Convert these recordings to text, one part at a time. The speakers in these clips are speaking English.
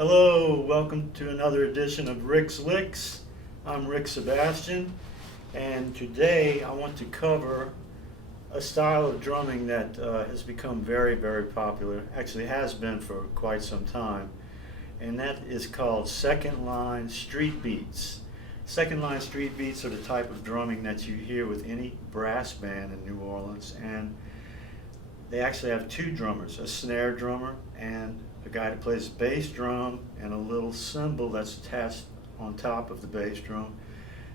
Hello, welcome to another edition of Rick's Licks. I'm Rick Sebastian, and today I want to cover a style of drumming that has become very, very popular, actually has been for quite some time, and that is called second line street beats. Second line street beats are the type of drumming that you hear with any brass band in New Orleans, and they actually have two drummers, a snare drummer and a guy that plays bass drum, and a little cymbal that's attached on top of the bass drum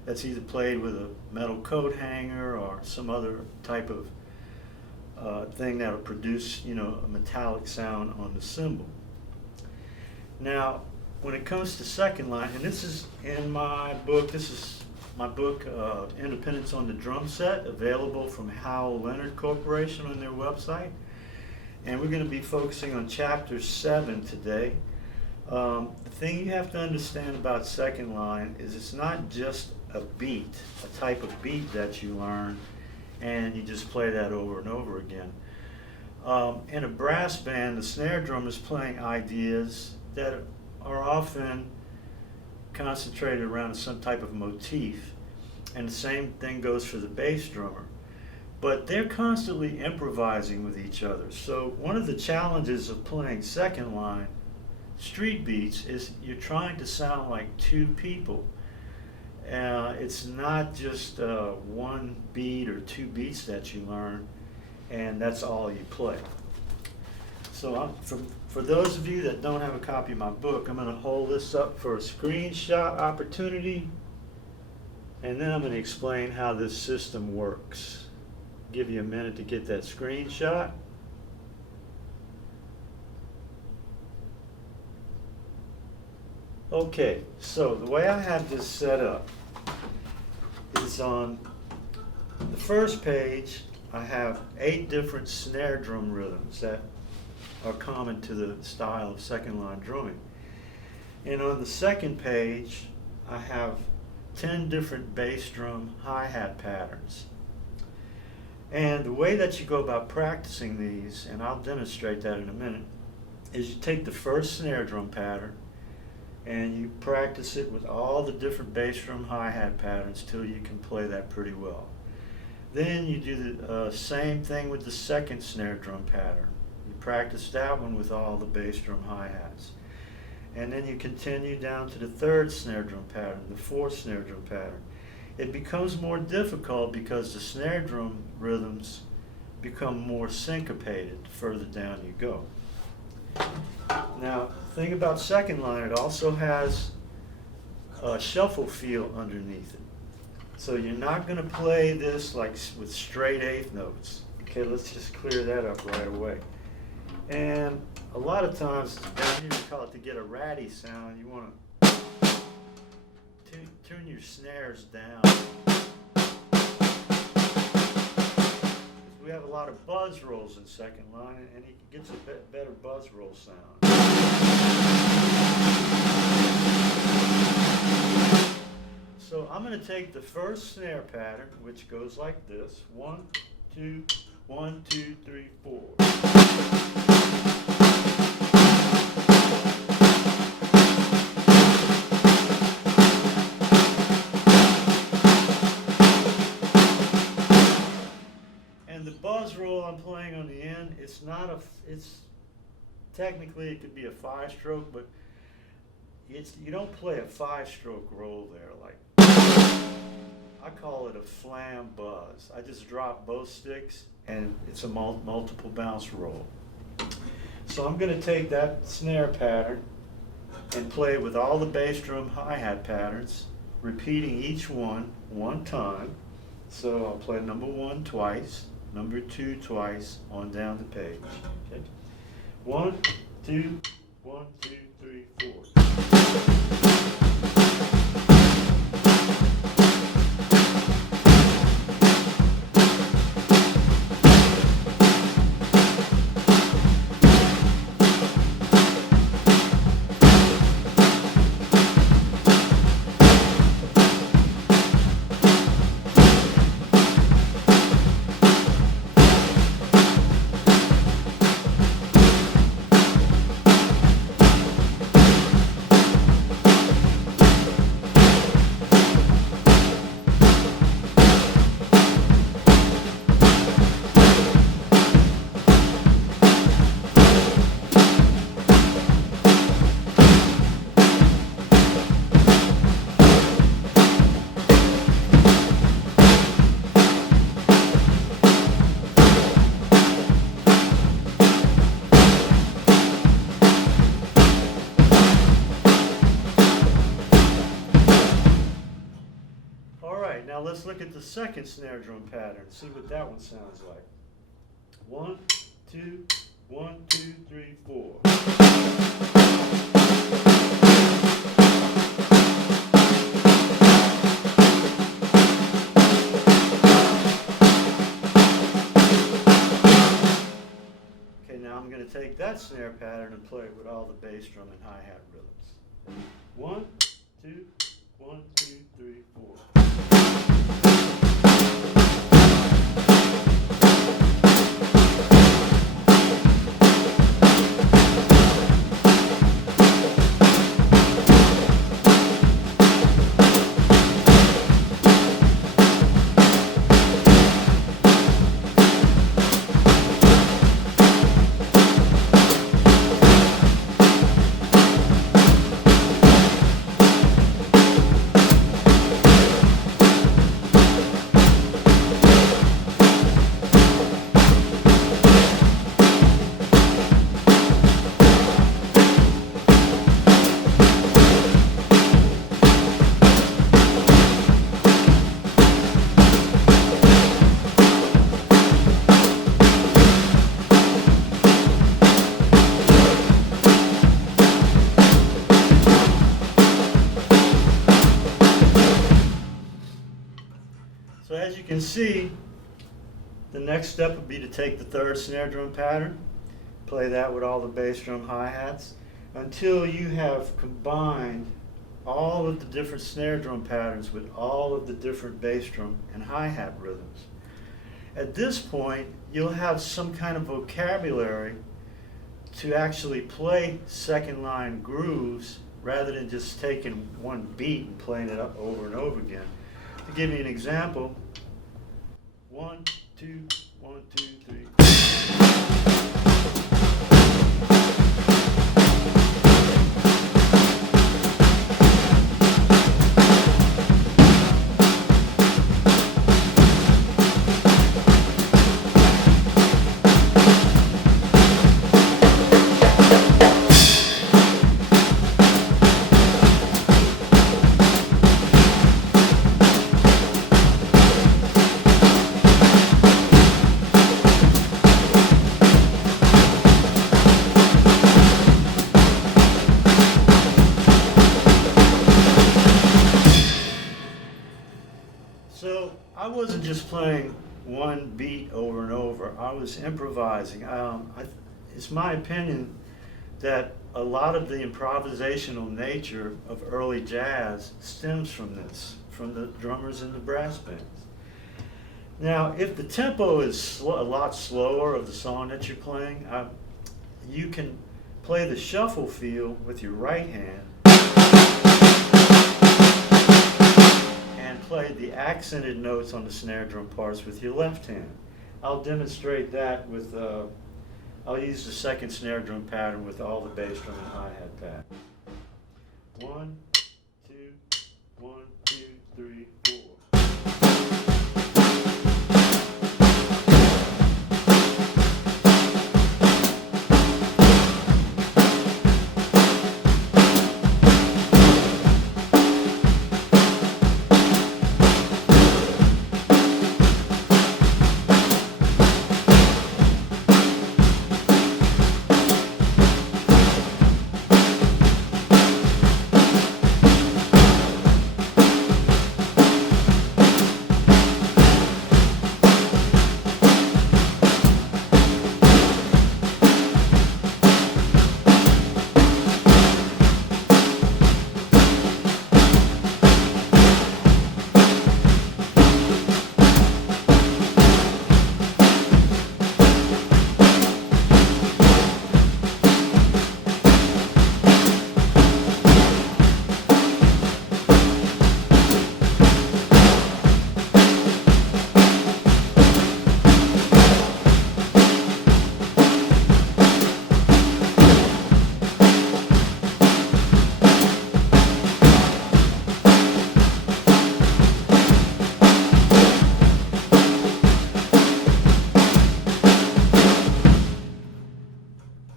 that's either played with a metal coat hanger or some other type of thing that'll produce, a metallic sound on the cymbal. Now, when it comes to second line, and this is in my book, Independence on the Drum Set, available from Howell Leonard Corporation on their website. And we're going to be focusing on chapter 7 today. The thing you have to understand about second line is it's not just a beat, a type of beat that you learn and you just play that over and over again. In a brass band, the snare drum is playing ideas that are often concentrated around some type of motif, and the same thing goes for the bass drummer. But they're constantly improvising with each other. So one of the challenges of playing second line street beats is you're trying to sound like two people. It's not just one beat or two beats that you learn, and that's all you play. So for those of you that don't have a copy of my book, I'm going to hold this up for a screenshot opportunity, and then I'm going to explain how this system works. Give you a minute to get that screenshot. Okay, so the way I have this set up is on the first page I have 8 different snare drum rhythms that are common to the style of second line drumming. And on the second page I have 10 different bass drum hi-hat patterns. And the way that you go about practicing these, and I'll demonstrate that in a minute, is you take the first snare drum pattern and you practice it with all the different bass drum hi-hat patterns till you can play that pretty well. Then you do the same thing with the second snare drum pattern. You practice that one with all the bass drum hi-hats. And then you continue down to the third snare drum pattern, the fourth snare drum pattern. It becomes more difficult because the snare drum rhythms become more syncopated the further down you go. Now, the thing about second line, it also has a shuffle feel underneath it. So you're not going to play this like with straight eighth notes. Okay, let's just clear that up right away. And a lot of times, down here we call it to get a ratty sound, you want to turn your snares down. We have a lot of buzz rolls in second line, and it gets a better buzz roll sound. So I'm going to take the first snare pattern, which goes like this: 1, 2, 1, 2, 3, 4. The buzz roll I'm playing on the end, it's technically it could be a 5-stroke, but you don't play a 5-stroke roll there. Like, I call it a flam buzz. I just drop both sticks and it's a multiple bounce roll. So I'm going to take that snare pattern and play with all the bass drum hi-hat patterns, repeating each one time. So I'll play number 1 twice, number 2 twice, on down the page. Okay. 1, 2, 1, 2, 3, 4. let's look at the second snare drum pattern, see what that one sounds like. 1, 2, 1, 2, 3, 4. Okay, now I'm going to take that snare pattern and play it with all the bass drum and hi-hat rhythms. 1, 2, 1, 2, 3, 4. So as you can see, the next step would be to take the third snare drum pattern, play that with all the bass drum hi-hats, until you have combined all of the different snare drum patterns with all of the different bass drum and hi-hat rhythms. At this point, you'll have some kind of vocabulary to actually play second line grooves rather than just taking one beat and playing it up over and over again. To give you an example, 1, 2, 1, 2, 3. So I wasn't just playing one beat over and over. I was improvising. It's my opinion that a lot of the improvisational nature of early jazz stems from this, from the drummers and the brass bands. Now, if the tempo is a lot slower of the song that you're playing, you can play the shuffle feel with your right hand and play the accented notes on the snare drum parts with your left hand. I'll demonstrate that with, I'll use the second snare drum pattern with all the bass drum and hi-hat pattern. 1, 2, 1, 2, 3, 4.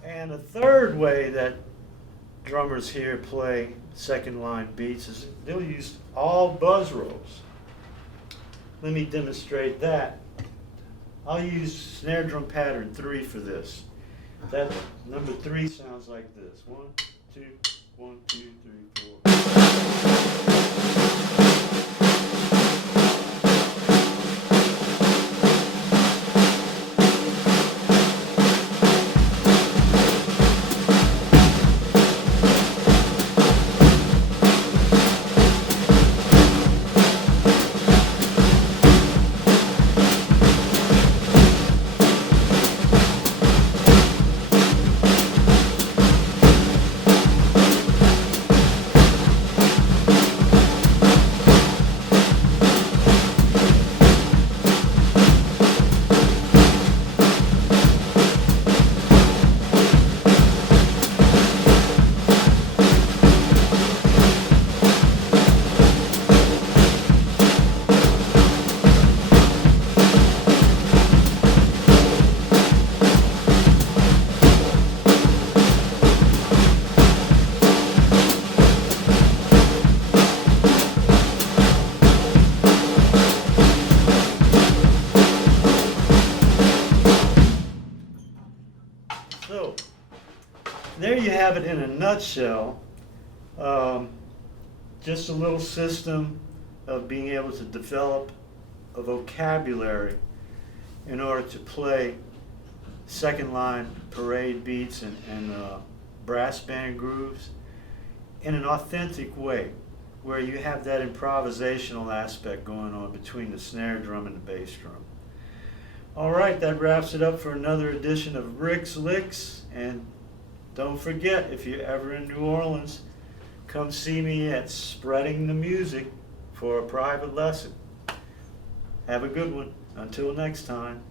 And a third way that drummers here play second line beats is they'll use all buzz rolls. let me demonstrate that. I'll use snare drum pattern 3 for this. That number 3 sounds like this. 1, 2, 1, 2, 3, 4. So, there you have it in a nutshell. Just a little system of being able to develop a vocabulary in order to play second line parade beats and brass band grooves in an authentic way, where you have that improvisational aspect going on between the snare drum and the bass drum. All right, that wraps it up for another edition of Rick's Licks. And don't forget, if you're ever in New Orleans, come see me at Spreading the Music for a private lesson. Have a good one. Until next time.